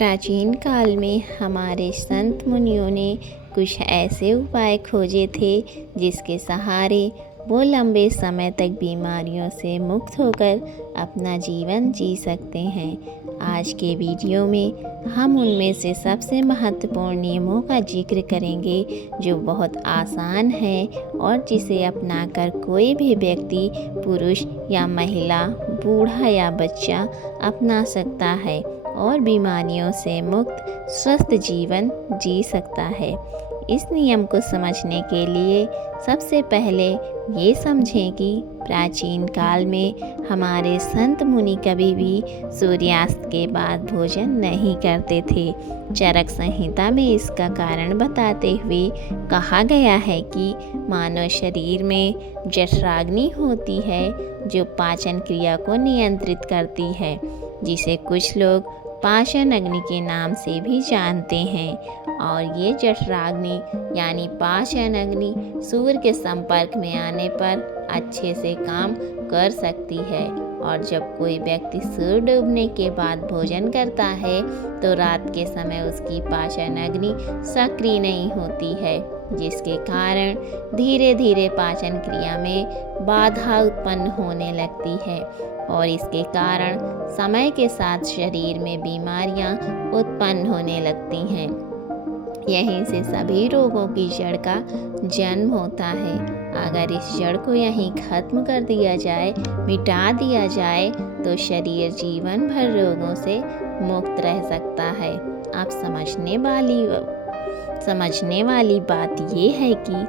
प्राचीन काल में हमारे संत मुनियों ने कुछ ऐसे उपाय खोजे थे जिसके सहारे वो लंबे समय तक बीमारियों से मुक्त होकर अपना जीवन जी सकते हैं। आज के वीडियो में हम उनमें से सबसे महत्वपूर्ण नियमों का जिक्र करेंगे जो बहुत आसान है और जिसे अपनाकर कोई भी व्यक्ति, पुरुष या महिला, बूढ़ा या बच्चा अपना सकता है और बीमारियों से मुक्त स्वस्थ जीवन जी सकता है। इस नियम को समझने के लिए सबसे पहले ये समझें कि प्राचीन काल में हमारे संत मुनि कभी भी सूर्यास्त के बाद भोजन नहीं करते थे। चरक संहिता में इसका कारण बताते हुए कहा गया है कि मानव शरीर में जठराग्नि होती है जो पाचन क्रिया को नियंत्रित करती है, जिसे कुछ लोग पाचन अग्नि के नाम से भी जानते हैं। और ये जठराग्नि यानी पाचन अग्नि सूर्य के संपर्क में आने पर अच्छे से काम कर सकती है। और जब कोई व्यक्ति सूर्य डूबने के बाद भोजन करता है तो रात के समय उसकी पाचन अग्नि सक्रिय नहीं होती है, जिसके कारण धीरे धीरे पाचन क्रिया में बाधा उत्पन्न होने लगती है और इसके कारण समय के साथ शरीर में बीमारियां उत्पन्न होने लगती हैं। यहीं से सभी रोगों की जड़ का जन्म होता है। अगर इस जड़ को यहीं खत्म कर दिया जाए, मिटा दिया जाए, तो शरीर जीवन भर रोगों से मुक्त रह सकता है। आप समझने वाली बात ये है कि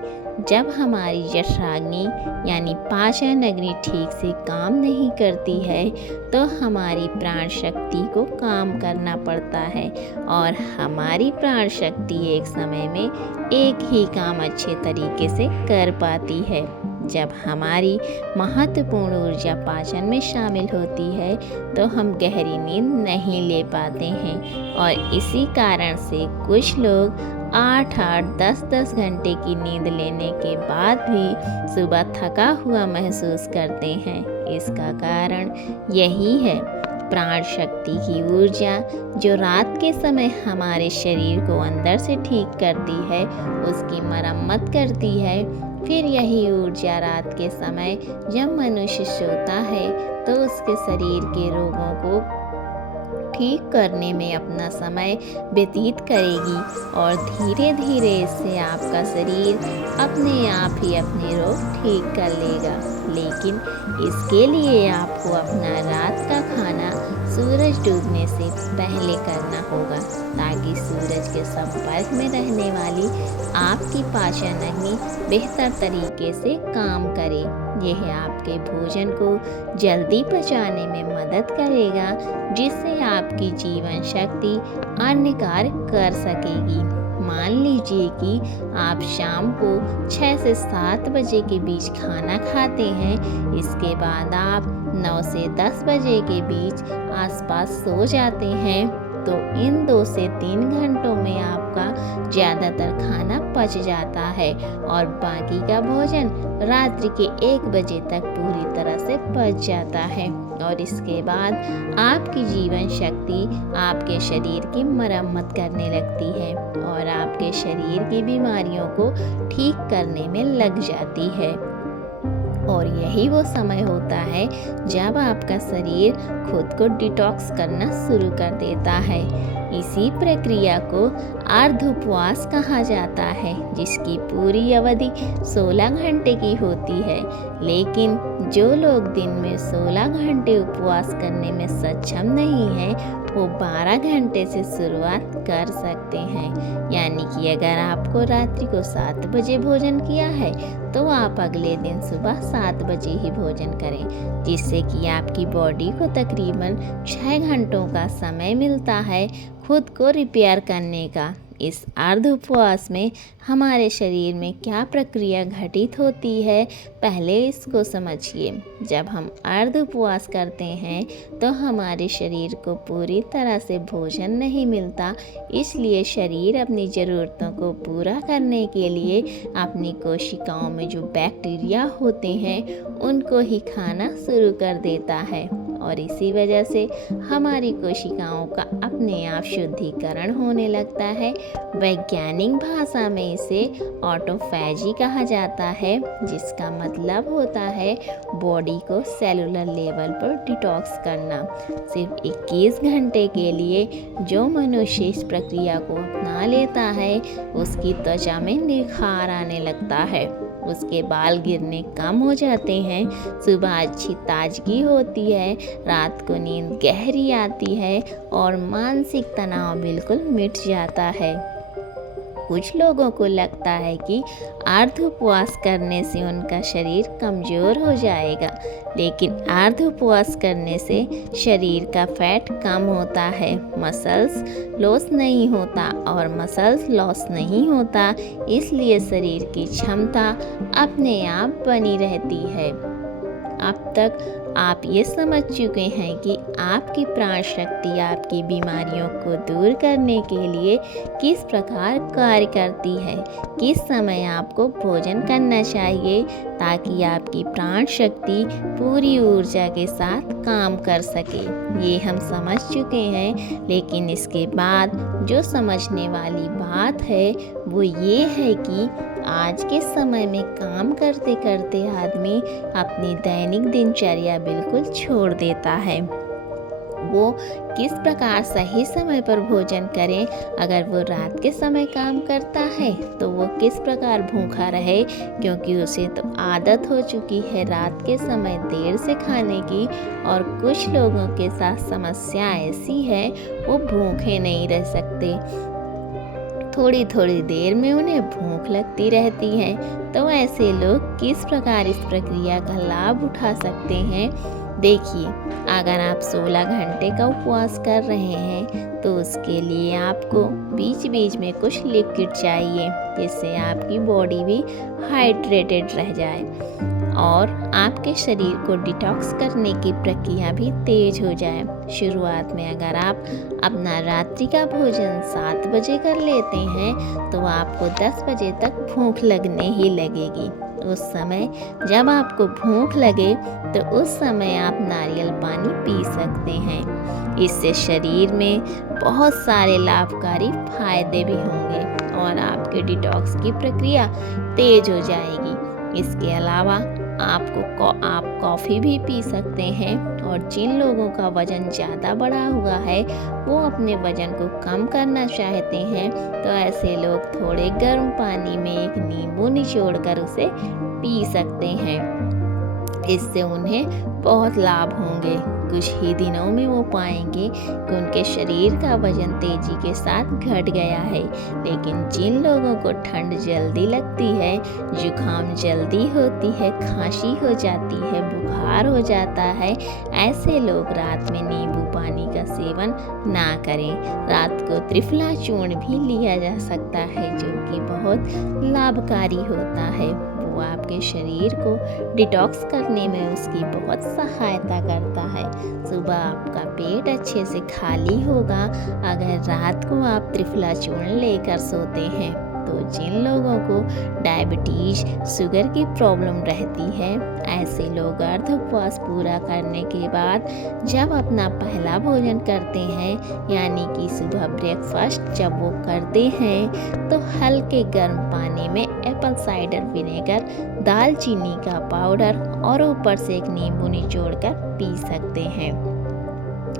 जब हमारी जठराग्नि यानी पाचन अग्नि ठीक से काम नहीं करती है तो हमारी प्राण शक्ति को काम करना पड़ता है और हमारी प्राण शक्ति एक समय में एक ही काम अच्छे तरीके से कर पाती है। जब हमारी महत्वपूर्ण ऊर्जा पाचन में शामिल होती है तो हम गहरी नींद नहीं ले पाते हैं और इसी कारण से कुछ लोग 8-8, 10-10 घंटे की नींद लेने के बाद भी सुबह थका हुआ महसूस करते हैं। इसका कारण यही है। प्राण शक्ति की ऊर्जा जो रात के समय हमारे शरीर को अंदर से ठीक करती है, उसकी मरम्मत करती है। फिर यही ऊर्जा रात के समय जब मनुष्य सोता है तो उसके शरीर के रोगों को ठीक करने में अपना समय व्यतीत करेगी और धीरे धीरे इससे आपका शरीर अपने आप ही अपने रोग ठीक कर लेगा। लेकिन इसके लिए आपको अपना रात का खाना सूरज डूबने से पहले करना होगा ताकि सूरज के संपर्क में रहने वाली आपकी पाचन अग्नि बेहतर तरीके से काम करे। यह आपके भोजन को जल्दी पचाने में मदद करेगा, जिससे आपकी जीवन शक्ति अन्य कार्य कर सकेगी। मान लीजिए कि आप शाम को 6 से 7 बजे के बीच खाना खाते हैं। इसके बाद आप 9 से 10 बजे के बीच आसपास सो जाते हैं, तो इन 2 से 3 घंटों में आपका ज़्यादातर खाना पच जाता है और बाकी का भोजन रात्रि के 1 बजे तक पूरी तरह से पच जाता है। और इसके बाद आपकी जीवन शक्ति आपके शरीर की मरम्मत करने लगती है और आपके शरीर की बीमारियों को ठीक करने में लग जाती है। और यही वो समय होता है जब आपका शरीर खुद को डिटॉक्स करना शुरू कर देता है। इसी प्रक्रिया को अर्ध उपवास कहा जाता है, जिसकी पूरी अवधि 16 घंटे की होती है। लेकिन जो लोग दिन में 16 घंटे उपवास करने में सक्षम नहीं हैं, वो 12 घंटे से शुरुआत कर सकते हैं। यानी कि अगर आपको रात्रि को 7 बजे भोजन किया है तो आप अगले दिन सुबह 7 बजे ही भोजन करें, जिससे कि आपकी बॉडी को तकरीबन 6 घंटों का समय मिलता है खुद को रिपेयर करने का। इस अर्ध उपवास में हमारे शरीर में क्या प्रक्रिया घटित होती है, पहले इसको समझिए। जब हम अर्ध उपवास करते हैं तो हमारे शरीर को पूरी तरह से भोजन नहीं मिलता, इसलिए शरीर अपनी ज़रूरतों को पूरा करने के लिए अपनी कोशिकाओं में जो बैक्टीरिया होते हैं उनको ही खाना शुरू कर देता है और इसी वजह से हमारी कोशिकाओं का अपने आप शुद्धिकरण होने लगता है। वैज्ञानिक भाषा में इसे ऑटोफैजी कहा जाता है, जिसका मतलब होता है बॉडी को सेलुलर लेवल पर डिटॉक्स करना। सिर्फ 21 घंटे के लिए जो मनुष्य इस प्रक्रिया को अपना लेता है उसकी त्वचा में निखार आने लगता है, उसके बाल गिरने कम हो जाते हैं, सुबह अच्छी ताजगी होती है, रात को नींद गहरी आती है और मानसिक तनाव बिल्कुल मिट जाता है। कुछ लोगों को लगता है कि अर्ध उपवास करने से उनका शरीर कमज़ोर हो जाएगा, लेकिन अर्ध उपवास करने से शरीर का फैट कम होता है, मसल्स लॉस नहीं होता, और मसल्स लॉस नहीं होता इसलिए शरीर की क्षमता अपने आप बनी रहती है। अब तक आप ये समझ चुके हैं कि आपकी प्राण शक्ति आपकी बीमारियों को दूर करने के लिए किस प्रकार कार्य करती है, किस समय आपको भोजन करना चाहिए ताकि आपकी प्राण शक्ति पूरी ऊर्जा के साथ काम कर सके। ये हम समझ चुके हैं, लेकिन इसके बाद जो समझने वाली बात है वो ये है कि आज के समय में काम करते करते आदमी अपनी दैनिक दिनचर्या बिल्कुल छोड़ देता है। वो किस प्रकार सही समय पर भोजन करें, अगर वो रात के समय काम करता है तो वो किस प्रकार भूखा रहे, क्योंकि उसे तो आदत हो चुकी है रात के समय देर से खाने की। और कुछ लोगों के साथ समस्या ऐसी है वो भूखे नहीं रह सकते, थोड़ी थोड़ी देर में उन्हें भूख लगती रहती है। तो ऐसे लोग किस प्रकार इस प्रक्रिया का लाभ उठा सकते हैं? देखिए, अगर आप 16 घंटे का उपवास कर रहे हैं तो उसके लिए आपको बीच बीच में कुछ लिक्विड चाहिए, जिससे आपकी बॉडी भी हाइड्रेटेड रह जाए और आपके शरीर को डिटॉक्स करने की प्रक्रिया भी तेज हो जाए। शुरुआत में अगर आप अपना रात्रि का भोजन 7 बजे कर लेते हैं तो आपको 10 बजे तक भूख लगने ही लगेगी। उस समय जब आपको भूख लगे तो उस समय आप नारियल पानी पी सकते हैं। इससे शरीर में बहुत सारे लाभकारी फायदे भी होंगे और आपके डिटॉक्स की प्रक्रिया तेज हो जाएगी। इसके अलावा आप कॉफ़ी भी पी सकते हैं। और जिन लोगों का वज़न ज़्यादा बढ़ा हुआ है, वो अपने वज़न को कम करना चाहते हैं, तो ऐसे लोग थोड़े गर्म पानी में एक नींबू निचोड़कर उसे पी सकते हैं। इससे उन्हें बहुत लाभ होंगे। कुछ ही दिनों में वो पाएंगे कि उनके शरीर का वजन तेजी के साथ घट गया है। लेकिन जिन लोगों को ठंड जल्दी लगती है, जुकाम जल्दी होती है, खांसी हो जाती है, बुखार हो जाता है, ऐसे लोग रात में नींबू पानी का सेवन ना करें। रात को त्रिफला चूर्ण भी लिया जा सकता है, जो कि बहुत लाभकारी होता है। वो आपके शरीर को डिटॉक्स करने में उसकी बहुत सहायता करता है। सुबह आपका पेट अच्छे से खाली होगा अगर रात को आप त्रिफला चूर्ण लेकर सोते हैं। तो जिन लोगों को डायबिटीज, शुगर की प्रॉब्लम रहती है, ऐसे लोग अर्ध उपवास पूरा करने के बाद जब अपना पहला भोजन करते हैं, यानी कि सुबह ब्रेकफास्ट जब वो करते हैं, तो हल्के गर्म पानी में एप्पल साइडर विनेगर, दालचीनी का पाउडर और ऊपर से एक नींबू निचोड़कर पी सकते हैं।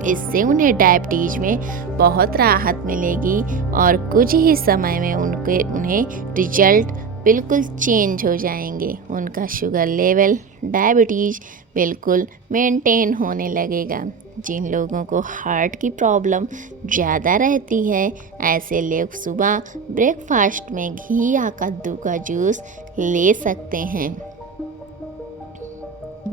इससे उन्हें डायबिटीज में बहुत राहत मिलेगी और कुछ ही समय में उन्हें रिजल्ट बिल्कुल चेंज हो जाएंगे। उनका शुगर लेवल, डायबिटीज बिल्कुल मेंटेन होने लगेगा। जिन लोगों को हार्ट की प्रॉब्लम ज़्यादा रहती है, ऐसे लोग सुबह ब्रेकफास्ट में घी या कद्दू का जूस ले सकते हैं।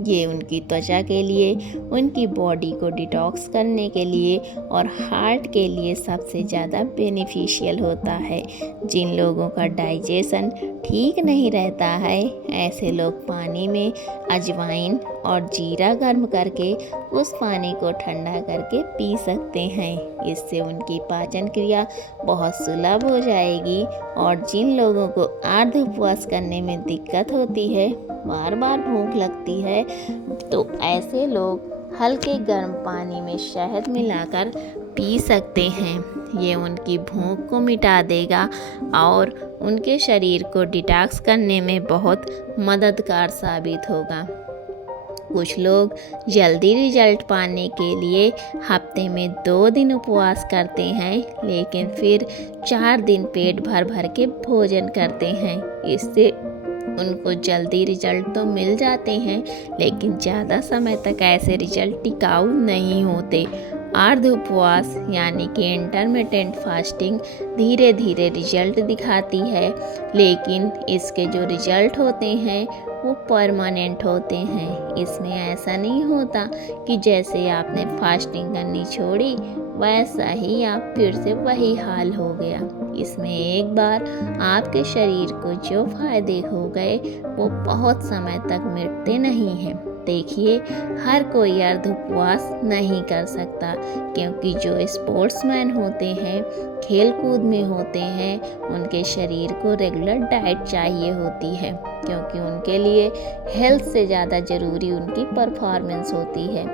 ये उनकी त्वचा के लिए, उनकी बॉडी को डिटॉक्स करने के लिए और हार्ट के लिए सबसे ज़्यादा बेनिफिशियल होता है। जिन लोगों का डाइजेशन ठीक नहीं रहता है, ऐसे लोग पानी में अजवाइन और जीरा गर्म करके उस पानी को ठंडा करके पी सकते हैं। इससे उनकी पाचन क्रिया बहुत सुलभ हो जाएगी। और जिन लोगों को अर्ध उपवास करने में दिक्कत होती है, बार बार भूख लगती है, तो ऐसे लोग हल्के गर्म पानी में शहद मिलाकर पी सकते हैं। ये उनकी भूख को मिटा देगा और उनके शरीर को डिटॉक्स करने में बहुत मददगार साबित होगा। कुछ लोग जल्दी रिजल्ट पाने के लिए हफ्ते में 2 दिन उपवास करते हैं, लेकिन फिर 4 दिन पेट भर भर के भोजन करते हैं। इससे उनको जल्दी रिजल्ट तो मिल जाते हैं, लेकिन ज़्यादा समय तक ऐसे रिजल्ट टिकाऊ नहीं होते। अर्ध उपवास यानी कि इंटरमिटेंट फास्टिंग धीरे धीरे रिजल्ट दिखाती है, लेकिन इसके जो रिजल्ट होते हैं वो परमानेंट होते हैं। इसमें ऐसा नहीं होता कि जैसे आपने फास्टिंग करनी छोड़ी वैसा ही आप फिर से वही हाल हो गया। इसमें एक बार आपके शरीर को जो फायदे हो गए वो बहुत समय तक मिटते नहीं हैं। देखिए, हर कोई अर्ध उपवास नहीं कर सकता, क्योंकि जो स्पोर्ट्समैन होते हैं, खेल कूद में होते हैं, उनके शरीर को रेगुलर डाइट चाहिए होती है, क्योंकि उनके लिए हेल्थ से ज़्यादा ज़रूरी उनकी परफॉर्मेंस होती है।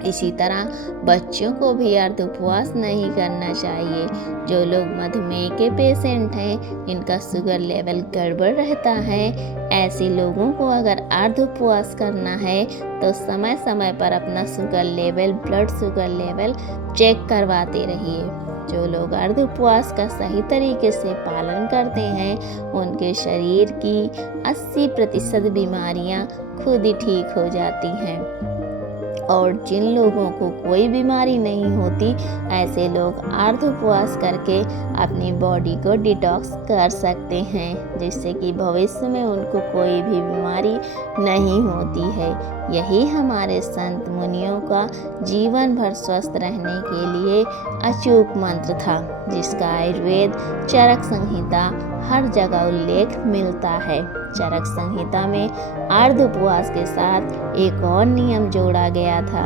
इसी तरह बच्चों को भी अर्ध उपवास नहीं करना चाहिए। जो लोग मधुमेह के पेशेंट हैं, जिनका शुगर लेवल गड़बड़ रहता है, ऐसे लोगों को अगर अर्ध उपवास करना है तो समय समय पर अपना sugar level, blood sugar level check करवाते रहिए। जो लोग अर्ध उपवास का सही तरीके से पालन करते हैं, उनके शरीर की 80% बीमारियां खुद ही ठीक हो जाती हैं। और जिन लोगों को कोई बीमारी नहीं होती, ऐसे लोग अर्ध उपवास करके अपनी बॉडी को डिटॉक्स कर सकते हैं, जिससे कि भविष्य में उनको कोई भी बीमारी नहीं होती है। यही हमारे संत मुनियों का जीवन भर स्वस्थ रहने के लिए अचूक मंत्र था, जिसका आयुर्वेद चरक संहिता हर जगह उल्लेख मिलता है। चरक संहिता में अर्ध उपवास के साथ एक और नियम जोड़ा गया था,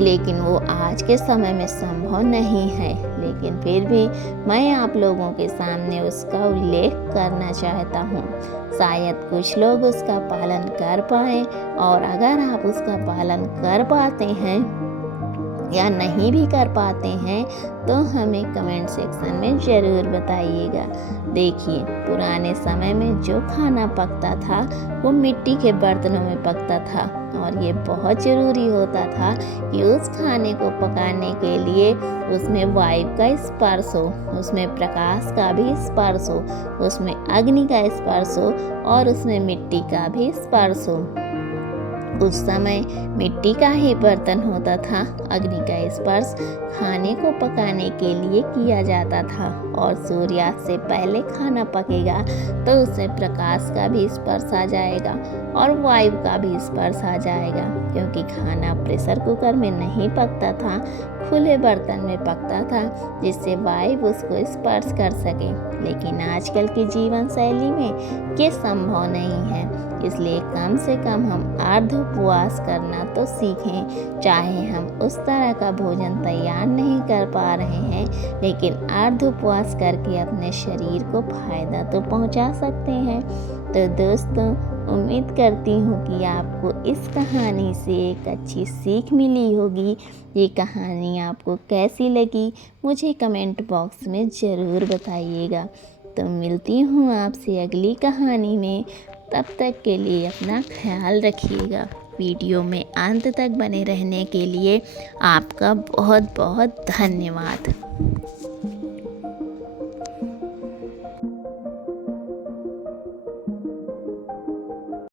लेकिन वो आज के समय में संभव नहीं है। लेकिन फिर भी मैं आप लोगों के सामने उसका उल्लेख करना चाहता हूँ। शायद कुछ लोग उसका पालन कर पाएँ, और अगर आप उसका पालन कर पाते हैं या नहीं भी कर पाते हैं तो हमें कमेंट सेक्शन में ज़रूर बताइएगा। देखिए, पुराने समय में जो खाना पकता था वो मिट्टी के बर्तनों में पकता था, और ये बहुत ज़रूरी होता था कि उस खाने को पकाने के लिए उसमें वायु का स्पर्श हो, उसमें प्रकाश का भी स्पर्श हो, उसमें अग्नि का स्पर्श हो, और उसमें मिट्टी का भी स्पर्श हो। उस समय मिट्टी का ही बर्तन होता था। अग्नि का स्पर्श खाने को पकाने के लिए किया जाता था, और सूर्यास्त से पहले खाना पकेगा तो उसमें प्रकाश का भी स्पर्श आ जाएगा और वायु का भी स्पर्श आ जाएगा, क्योंकि खाना प्रेशर कुकर में नहीं पकता था, खुले बर्तन में पकता था, जिससे वायु उसको स्पर्श कर सके। लेकिन आजकल की जीवन शैली में ये संभव नहीं है, इसलिए कम से कम हम अर्ध उपवास करना तो सीखें। चाहे हम उस तरह का भोजन तैयार नहीं कर पा रहे हैं, लेकिन अर्ध उपवास करके अपने शरीर को फायदा तो पहुंचा सकते हैं। तो दोस्तों, उम्मीद करती हूँ कि आपको इस कहानी से एक अच्छी सीख मिली होगी। ये कहानी आपको कैसी लगी मुझे कमेंट बॉक्स में ज़रूर बताइएगा। तो मिलती हूँ आपसे अगली कहानी में। तब तक के लिए अपना ख्याल रखिएगा। वीडियो में अंत तक बने रहने के लिए आपका बहुत बहुत धन्यवाद।